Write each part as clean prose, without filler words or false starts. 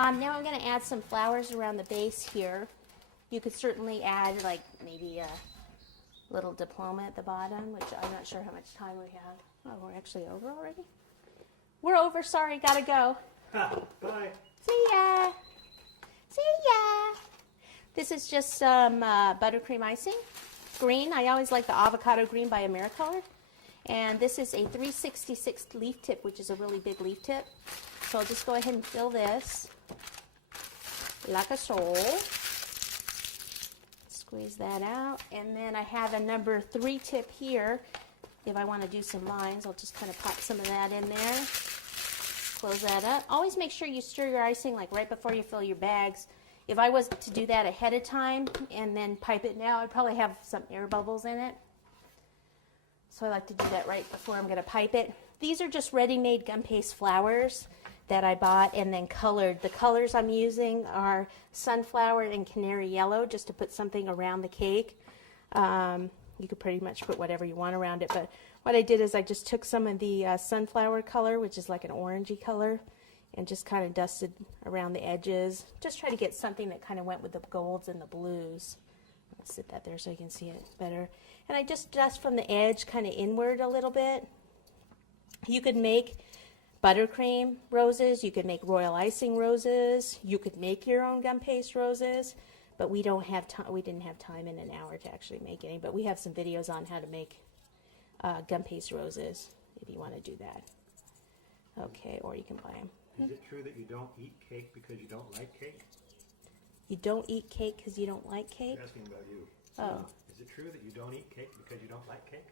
Now I'm going to add some flowers around the base here. You could certainly add like maybe a little diploma at the bottom, which I'm not sure how much time we have. Oh, we're actually over already? We're over, sorry, gotta go. Bye. See ya. See ya. This is just some buttercream icing. Green, I always like the avocado green by Americolor. And this is a 366 leaf tip, which is a really big leaf tip. So I'll just go ahead and fill this like a soul. Squeeze that out. And then I have a number 3 tip here. If I want to do some lines, I'll just kind of pop some of that in there. Close that up. Always make sure you stir your icing like right before you fill your bags. If I was to do that ahead of time and then pipe it now, I'd probably have some air bubbles in it. So I like to do that right before I'm going to pipe it. These are just ready-made gum paste flowers that I bought and then colored. The colors I'm using are sunflower and canary yellow, just to put something around the cake. You could pretty much put whatever you want around it, but what I did is I just took some of the sunflower color, which is like an orangey color, and just kind of dusted around the edges. Just try to get something that kind of went with the golds and the blues. I'll sit that there so you can see it better. And I just dust from the edge kind of inward a little bit. You could make buttercream roses, you could make royal icing roses, you could make your own gum paste roses. But we don't have time. We didn't have time in an hour to actually make any. But we have some videos on how to make gum paste roses if you want to do that. Okay, or you can buy them. Is it true that you don't eat cake because you don't like cake? You don't eat cake because you don't like cake? I'm asking about you. Oh. Is it true that you don't eat cake because you don't like cake?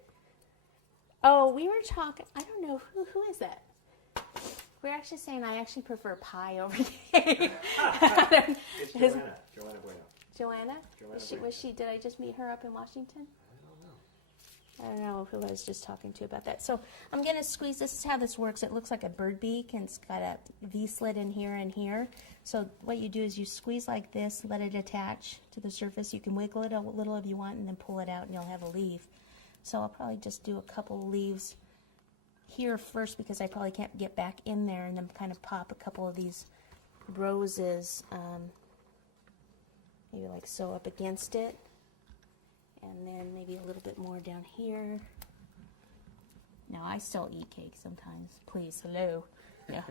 Oh, we were talking. I don't know who is that. We're actually saying I actually prefer pie over cake. It's Joanna. Joanna Bueno. Joanna? Joanna Was she? Did I just meet her up in Washington? I don't know who I was just talking to about that. So I'm going to squeeze. This is how this works. It looks like a bird beak, and it's got a V-slit in here and here. So what you do is you squeeze like this, let it attach to the surface. You can wiggle it a little if you want, and then pull it out, and you'll have a leaf. So I'll probably just do a couple leaves here first because I probably can't get back in there, and then kind of pop a couple of these roses, maybe like so up against it, and then maybe a little bit more down here. Now I still eat cake sometimes. Please, hello. Yeah.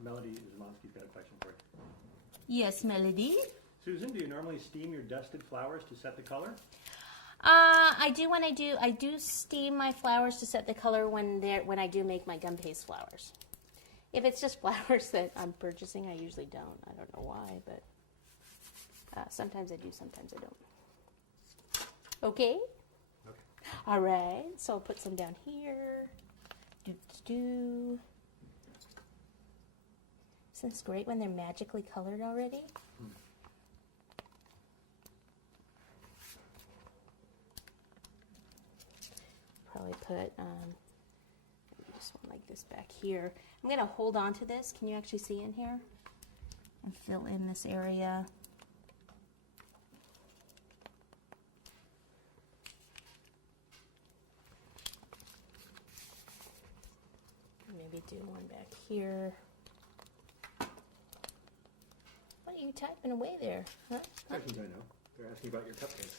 Melody Zamonski's got a question for you. Yes, Melody. Susan, do you normally steam your dusted flowers to set the color? I do when I do steam my flowers to set the color when I do make my gum paste flowers. If it's just flowers that I'm purchasing, I usually don't. I don't know why, but sometimes I do, sometimes I don't. Okay? Okay. All right. So I'll put some down here. Isn't this great when they're magically colored already? Probably put just one like this back here. I'm going to hold on to this. Can you actually see in here? And fill in this area. Maybe do one back here. What are you typing away there? Huh? Questions I know. They're asking about your cupcakes.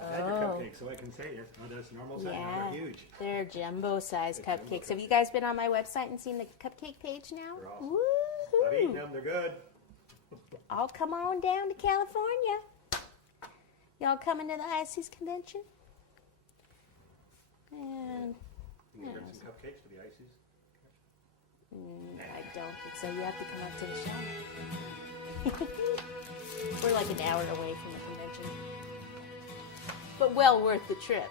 I've had your cupcakes, so I can say it. Oh, that's normal size. Yeah, They're huge. they're jumbo-sized They're cupcakes. jumbo Have you guys been on my website and seen the cupcake page now? They're awesome. I've eaten them. They're good. I'll come on down to California. Y'all coming to the IC's convention? And You can bring some cupcakes to the Ices. I don't think so. You have to come up to the show. We're like an hour away from the convention. But well worth the trip.